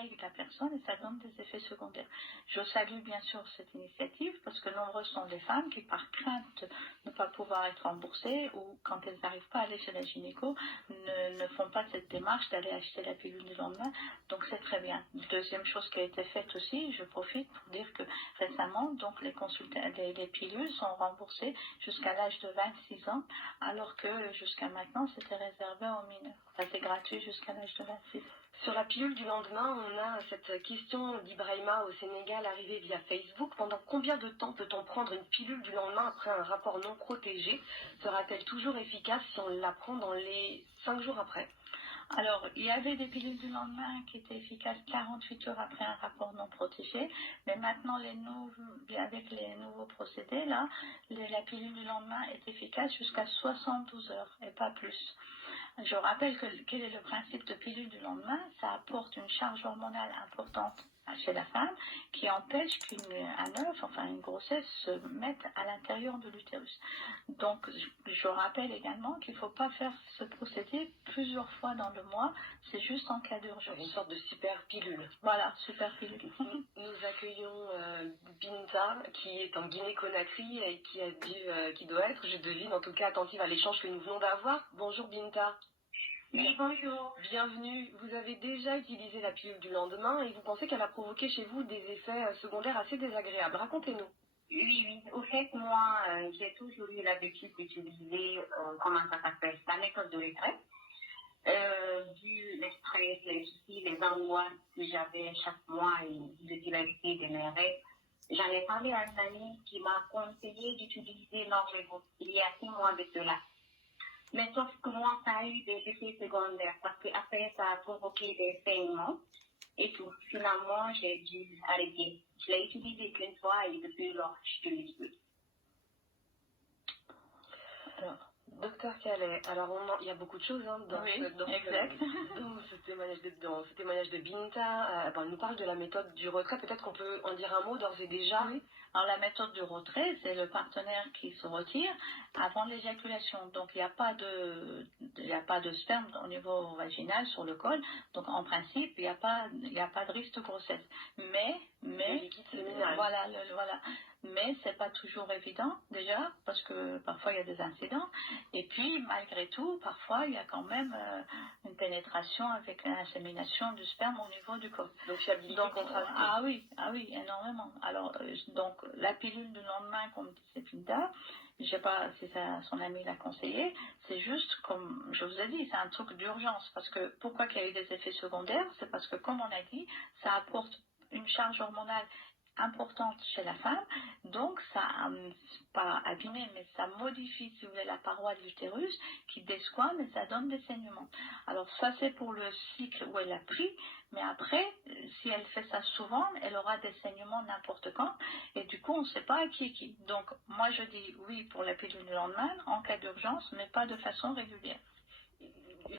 dérègle la personne et ça donne des effets secondaires. Je salue bien sûr cette initiative parce que nombreuses sont les femmes qui, par crainte de ne pas pouvoir être remboursées ou quand elles n'arrivent pas à aller chez la gynéco, ne font pas cette démarche d'aller acheter la pilule du lendemain. Donc c'est très bien. Deuxième chose qui a été faite aussi, je profite pour dire que récemment, donc les pilules sont remboursées jusqu'à l'âge de 26 ans, alors que jusqu'à maintenant c'était réservé aux mineurs. Enfin, c'est gratuit jusqu'à l'âge de 26 ans. Sur la pilule du lendemain, on a cette question d'Ibrahima au Sénégal arrivée via Facebook. Pendant combien de temps peut-on prendre une pilule du lendemain après un rapport non protégé? Sera-t-elle toujours efficace si on la prend dans les 5 jours après? Alors, il y avait des pilules du lendemain qui étaient efficaces 48 heures après un rapport non protégé, mais maintenant, avec les nouveaux procédés, là, la pilule du lendemain est efficace jusqu'à 72 heures et pas plus. Je rappelle quel est le principe de pilule du lendemain. Ça apporte une charge hormonale importante chez la femme qui empêche qu'un œuf, enfin une grossesse, se mette à l'intérieur de l'utérus. Donc, je rappelle également qu'il ne faut pas faire ce procédé plusieurs fois dans le mois, c'est juste en cas d'urgence. Une sorte de super pilule. Voilà, super pilule. Nous accueillons Binta, qui est en Guinée-Conakry et qui doit être, je devine, en tout cas attentive à l'échange que nous venons d'avoir. Bonjour Binta. Oui, bonjour. Bienvenue. Vous avez déjà utilisé la pilule du lendemain et vous pensez qu'elle a provoqué chez vous des effets secondaires assez désagréables. Racontez-nous. Oui. Au fait, moi, j'ai toujours eu l'habitude d'utiliser, comment ça s'appelle, la méthode de retrait. Vu le stress, les soucis, les angoisses que j'avais chaque mois et l'irrégularité de mes règles, j'en ai parlé à une amie qui m'a conseillé d'utiliser Norvègo il y a 6 mois de cela. Mais sauf que moi, ça a eu des effets secondaires parce qu'après, ça a provoqué des saignements et tout. Finalement, j'ai dû arrêter. Je l'ai utilisé qu'une fois et depuis lors, je l'utilise plus. Alors, docteur Calais, alors il y a beaucoup de choses dans ce témoignage de Binta. Elle nous parle de la méthode du retrait. Peut-être qu'on peut en dire un mot d'ores et déjà. Oui. Alors la méthode du retrait, c'est le partenaire qui se retire avant l'éjaculation. Donc il n'y a pas de sperme au niveau vaginal sur le col. Donc en principe, il n'y a pas de risque de grossesse. Mais le liquide séminal. Voilà. Mais c'est pas toujours évident déjà parce que parfois il y a des incidents. Et puis malgré tout, parfois il y a quand même une pénétration avec l'insémination du sperme au niveau du col. Donc fiabilité contrastée. Ah oui, énormément. Alors donc la pilule du lendemain, comme disait Pinda, je sais pas si son ami l'a conseillé, c'est juste comme je vous ai dit, c'est un truc d'urgence parce que pourquoi qu'il y a eu des effets secondaires, c'est parce que comme on a dit, ça apporte une charge hormonale importante chez la femme, donc ça, pas abîmé, mais ça modifie, si vous voulez, la paroi de l'utérus qui desquame et ça donne des saignements. Alors ça c'est pour le cycle où elle a pris, mais après, si elle fait ça souvent, elle aura des saignements n'importe quand et du coup on ne sait pas qui est qui. Donc moi je dis oui pour la pilule du lendemain en cas d'urgence, mais pas de façon régulière.